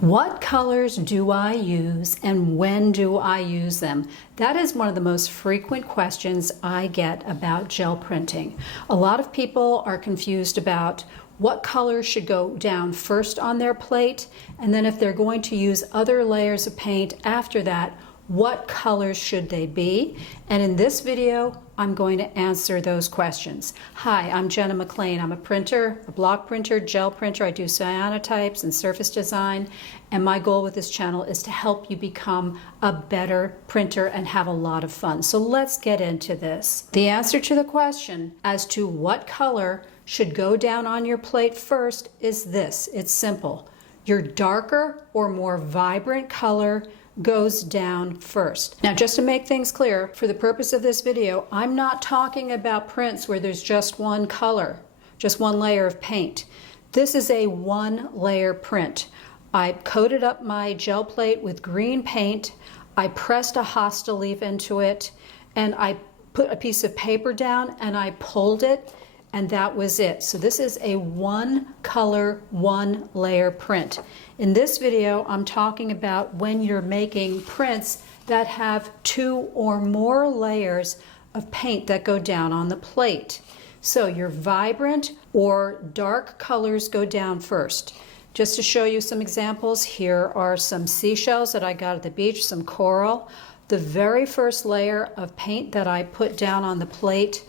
What colors do I use and when do I use them? That is one of the most frequent questions I get about gel printing. A lot of people are confused about what colors should go down first on their plate, and then if they're going to use other layers of paint after that, what colors should they be? And in this video, I'm going to answer those questions. Hi, I'm Jenna McLean. I'm a printer, a block printer, gel printer. I do cyanotypes and surface design. And my goal with this channel is to help you become a better printer and have a lot of fun. So let's get into this. The answer to the question as to what color should go down on your plate first is this. It's simple. Your darker or more vibrant color goes down first. Now, just to make things clear, for the purpose of this video, I'm not talking about prints where there's just one color, just one layer of paint. This is a one-layer print. I coated up my gel plate with green paint, I pressed a hosta leaf into it, and I put a piece of paper down and I pulled it, and that was it. So this is a one color, one layer print. In this video, I'm talking about when you're making prints that have two or more layers of paint that go down on the plate. So your vibrant or dark colors go down first. Just to show you some examples, here are some seashells that I got at the beach, some coral. The very first layer of paint that I put down on the plate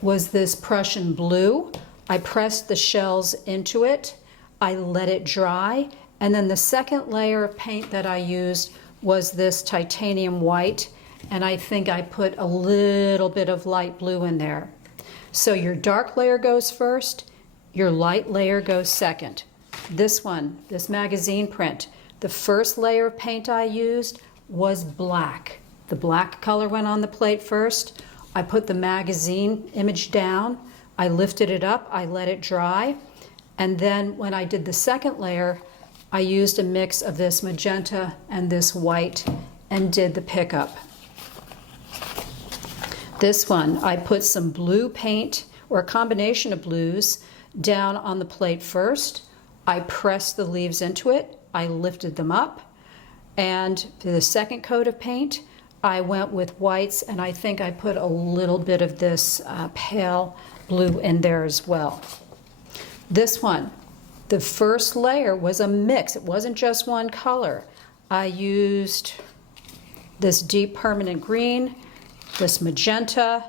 was this Prussian blue. I pressed the shells into it, I let it dry, and then the second layer of paint that I used was this titanium white, and I think I put a little bit of light blue in there. So your dark layer goes first, your light layer goes second. This one, this magazine print, the first layer of paint I used was black. The black color went on the plate first. I put the magazine image down, I lifted it up, I let it dry, and then when I did the second layer, I used a mix of this magenta and this white and did the pickup. This one, I put some blue paint, or a combination of blues, down on the plate first. I pressed the leaves into it, I lifted them up, and for the second coat of paint, I went with whites, and I think I put a little bit of this pale blue in there as well. This one, the first layer was a mix. It wasn't just one color. I used this deep permanent green, this magenta,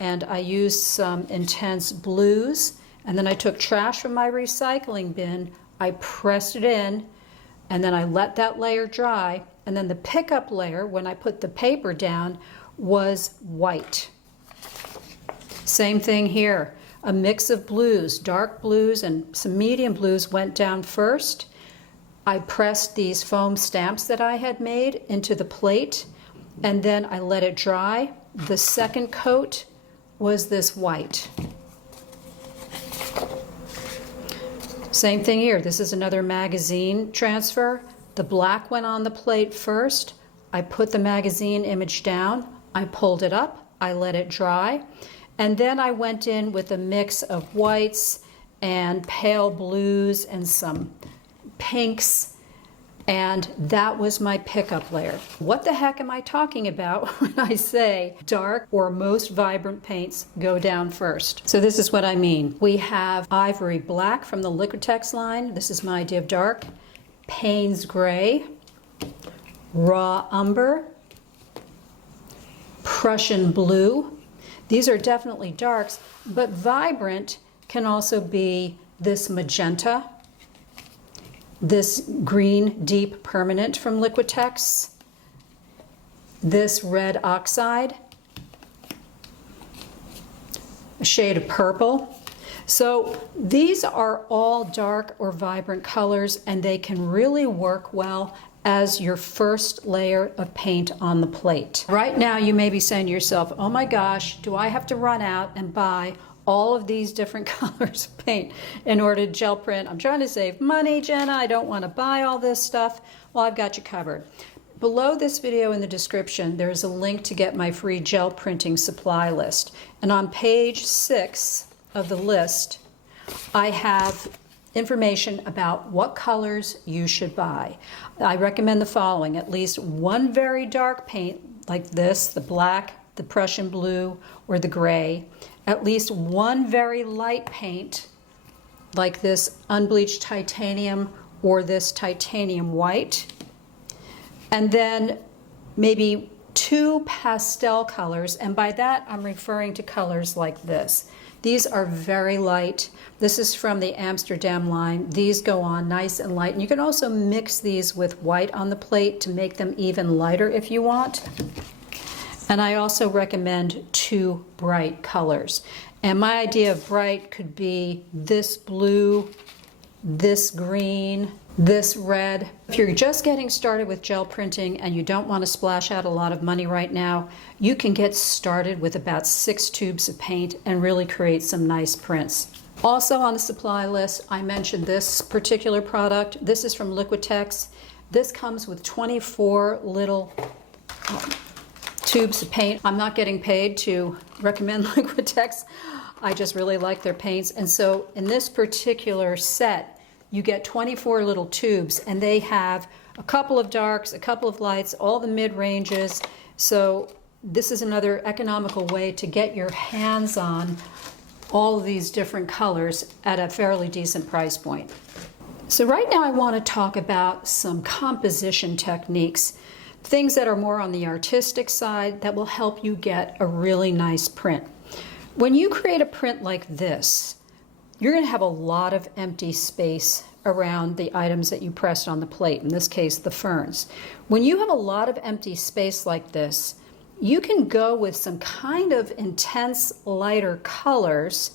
and I used some intense blues. And then I took trash from my recycling bin, I pressed it in, and then I let that layer dry. And then the pickup layer, when I put the paper down, was white. Same thing here. A mix of blues, dark blues and some medium blues went down first. I pressed these foam stamps that I had made into the plate, and then I let it dry. The second coat was this white. Same thing here. This is another magazine transfer. The black went on the plate first. I put the magazine image down, I pulled it up, I let it dry, and then I went in with a mix of whites and pale blues and some pinks, and that was my pickup layer. What the heck am I talking about when I say dark or most vibrant paints go down first? So this is what I mean. We have ivory black from the Liquitex line. This is my idea of dark. Payne's Gray, Raw Umber, Prussian Blue. These are definitely darks, but vibrant can also be this magenta, this green deep permanent from Liquitex, this red oxide, a shade of purple. So these are all dark or vibrant colors, and they can really work well as your first layer of paint on the plate. Right now you may be saying to yourself, oh my gosh, do I have to run out and buy all of these different colors of paint in order to gel print? I'm trying to save money, Jenna. I don't want to buy all this stuff. Well, I've got you covered. Below this video in the description, there's a link to get my free gel printing supply list. And on page 6 of the list, I have information about what colors you should buy. I recommend the following: at least one very dark paint like this, the black, the Prussian blue, or the gray. At least one very light paint like this unbleached titanium or this titanium white. And then maybe 2 pastel colors, and by that I'm referring to colors like this. These are very light. This is from the Amsterdam line. These go on nice and light. And you can also mix these with white on the plate to make them even lighter if you want. And I also recommend 2 bright colors. And my idea of bright could be this blue, this green, this red. If you're just getting started with gel printing and you don't want to splash out a lot of money right now, you can get started with about 6 tubes of paint and really create some nice prints. Also on the supply list, I mentioned this particular product. This is from Liquitex. This comes with 24 little tubes of paint. I'm not getting paid to recommend Liquitex. I just really like their paints. And so in this particular set, you get 24 little tubes, and they have a couple of darks, a couple of lights, all the mid-ranges. So this is another economical way to get your hands on all of these different colors at a fairly decent price point. So right now I want to talk about some composition techniques, things that are more on the artistic side that will help you get a really nice print. When you create a print like this, you're going to have a lot of empty space around the items that you pressed on the plate, in this case the ferns. When you have a lot of empty space like this, you can go with some kind of intense lighter colors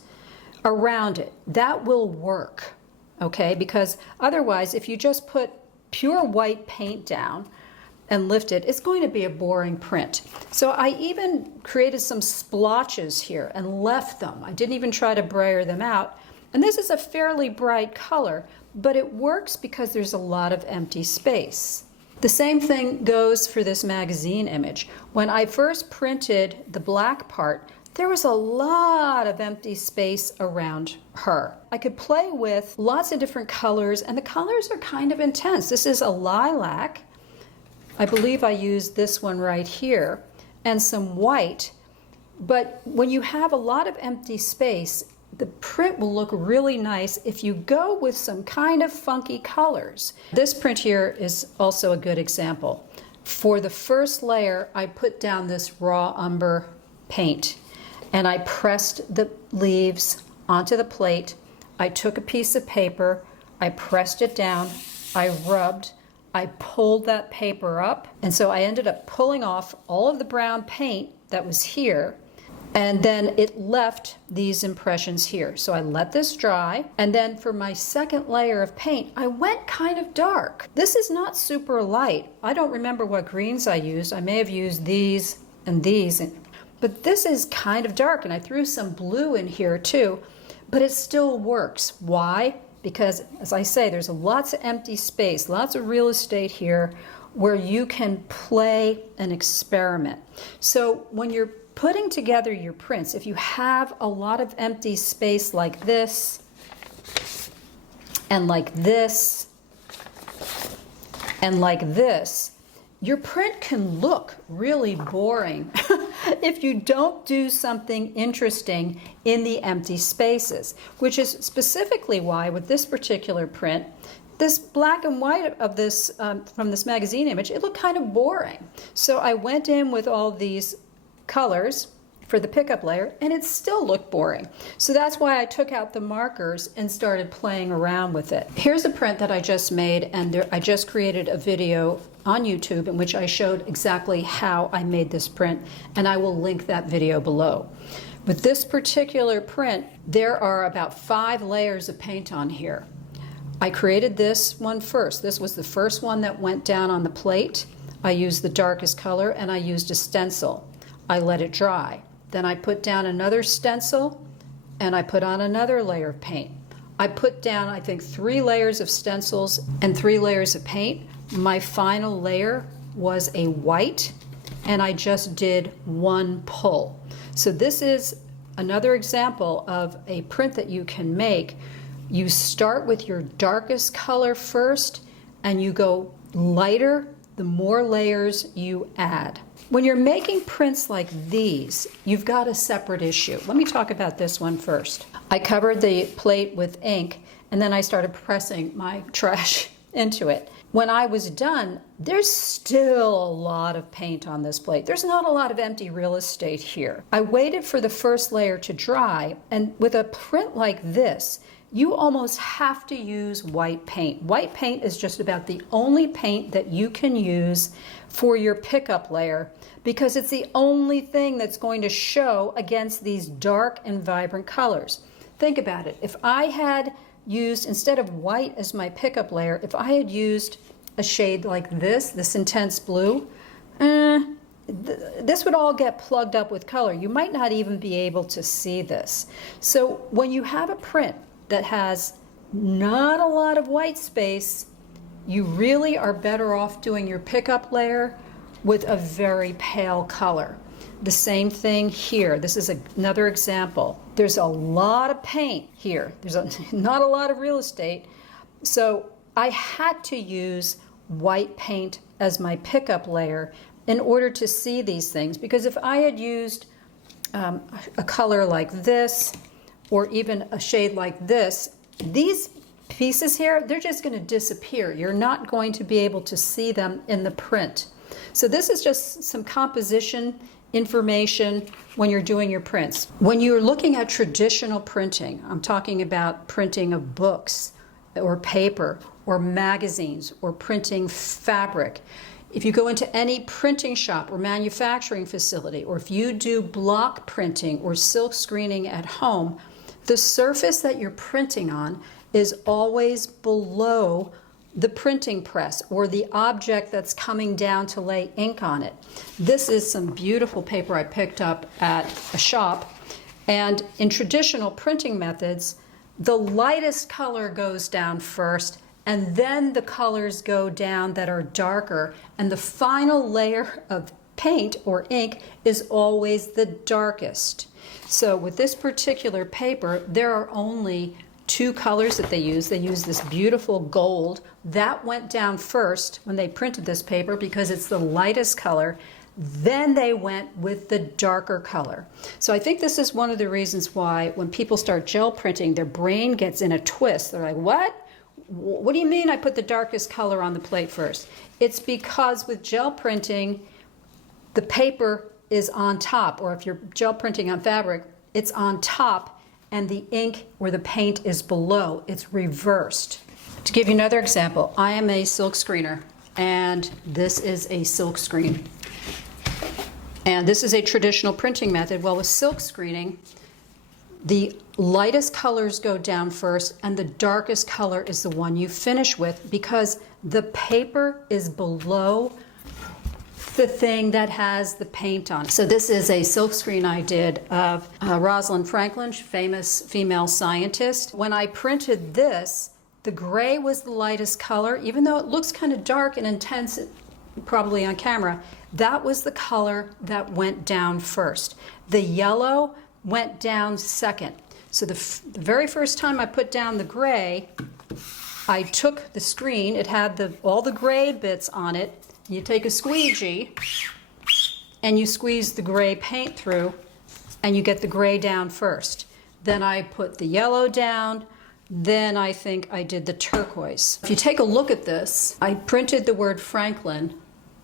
around it. That will work, okay? Because otherwise, if you just put pure white paint down and lift it, it's going to be a boring print. So I even created some splotches here and left them. I didn't even try to brayer them out. And this is a fairly bright color, but it works because there's a lot of empty space. The same thing goes for this magazine image. When I first printed the black part, there was a lot of empty space around her. I could play with lots of different colors, and the colors are kind of intense. This is a lilac. I believe I used this one right here, and some white. But when you have a lot of empty space, the print will look really nice if you go with some kind of funky colors. This print here is also a good example. For the first layer, I put down this raw umber paint, and I pressed the leaves onto the plate. I took a piece of paper, I pressed it down, I rubbed, I pulled that paper up, and so I ended up pulling off all of the brown paint that was here, and then it left these impressions here. So I let this dry, and then for my second layer of paint, I went kind of dark. This is not super light. I don't remember what greens I used. I may have used these and these, but this is kind of dark, and I threw some blue in here too, but it still works. Why? Because, as I say, there's lots of empty space, lots of real estate here where you can play and experiment. So when you're putting together your prints, if you have a lot of empty space like this, and like this, and like this, your print can look really boring if you don't do something interesting in the empty spaces, which is specifically why with this particular print, this black and white of this, from this magazine image, it looked kind of boring. So I went in with all these colors for the pickup layer, and it still looked boring. So that's why I took out the markers and started playing around with it. Here's a print that I just made, and I just created a video on YouTube in which I showed exactly how I made this print, and I will link that video below. With this particular print, there are about 5 layers of paint on here. I created this one first. This was the first one that went down on the plate. I used the darkest color, and I used a stencil. I let it dry. Then I put down another stencil, and I put on another layer of paint. I put down, I think, 3 layers of stencils and 3 layers of paint. My final layer was a white, and I just did 1 pull. So this is another example of a print that you can make You start with your darkest color first and you go lighter the more layers you add. When you're making prints like these, you've got a separate issue. Let me talk about this one first. I covered the plate with ink and then I started pressing my trash into it. When I was done, there's still a lot of paint on this plate. There's not a lot of empty real estate here. I waited for the first layer to dry, and with a print like this, you almost have to use white paint. White paint is just about the only paint that you can use for your pickup layer because it's the only thing that's going to show against these dark and vibrant colors. Think about it. If I had used, instead of white as my pickup layer, if I had used a shade like this intense blue, this would all get plugged up with color. You might not even be able to see this. So when you have a print that has not a lot of white space, you really are better off doing your pickup layer with a very pale color. The same thing here. This is another example. There's a lot of paint here. There's not a lot of real estate. So I had to use white paint as my pickup layer in order to see these things, because if I had used a color like this or even a shade like this, these pieces here, they're just going to disappear. You're not going to be able to see them in the print. So this is just some composition information when you're doing your prints. When you're looking at traditional printing, I'm talking about printing of books or paper or magazines or printing fabric. If you go into any printing shop or manufacturing facility, or if you do block printing or silk screening at home, the surface that you're printing on is always below the printing press or the object that's coming down to lay ink on it. This is some beautiful paper I picked up at a shop, and in traditional printing methods, the lightest color goes down first and then the colors go down that are darker, and the final layer of paint or ink is always the darkest. So with this particular paper, there are only two colors that they use. They use this beautiful gold. That went down first when they printed this paper because it's the lightest color. Then they went with the darker color. So I think this is one of the reasons why when people start gel printing, their brain gets in a twist. They're like, what? What do you mean I put the darkest color on the plate first? It's because with gel printing, the paper is on top, or if you're gel printing on fabric, it's on top and the ink or the paint is below. It's reversed. To give you another example, I am a silk screener, and this is a silk screen. And this is a traditional printing method. Well, with silk screening, the lightest colors go down first and the darkest color is the one you finish with because the paper is below the thing that has the paint on it. So this is a silk screen I did of Rosalind Franklin, famous female scientist. When I printed this, the gray was the lightest color, even though it looks kind of dark and intense, probably on camera. That was the color that went down first. The yellow went down second. So the very first time I put down the gray, I took the screen, it had all the gray bits on it. You take a squeegee and you squeeze the gray paint through and you get the gray down first. Then I put the yellow down, then I think I did the turquoise. If you take a look at this, I printed the word Franklin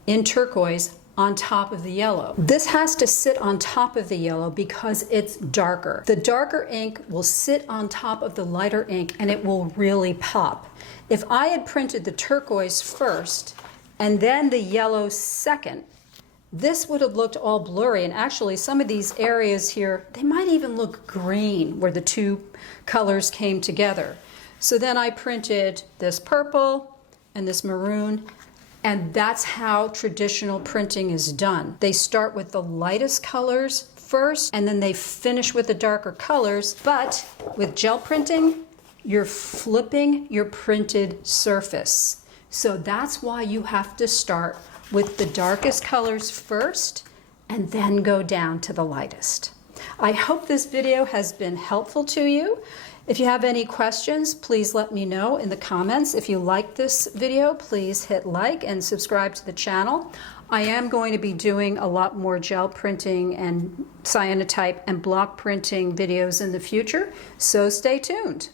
in turquoise on top of the yellow. This has to sit on top of the yellow because it's darker. The darker ink will sit on top of the lighter ink and it will really pop. If I had printed the turquoise first and then the yellow second, this would have looked all blurry, and actually some of these areas here, they might even look green where the two colors came together. So then I printed this purple and this maroon, and that's how traditional printing is done. They start with the lightest colors first, and then they finish with the darker colors. But with gel printing, you're flipping your printed surface. So that's why you have to start with the darkest colors first, and then go down to the lightest. I hope this video has been helpful to you. If you have any questions, please let me know in the comments. If you like this video, please hit like and subscribe to the channel. I am going to be doing a lot more gel printing and cyanotype and block printing videos in the future, so stay tuned.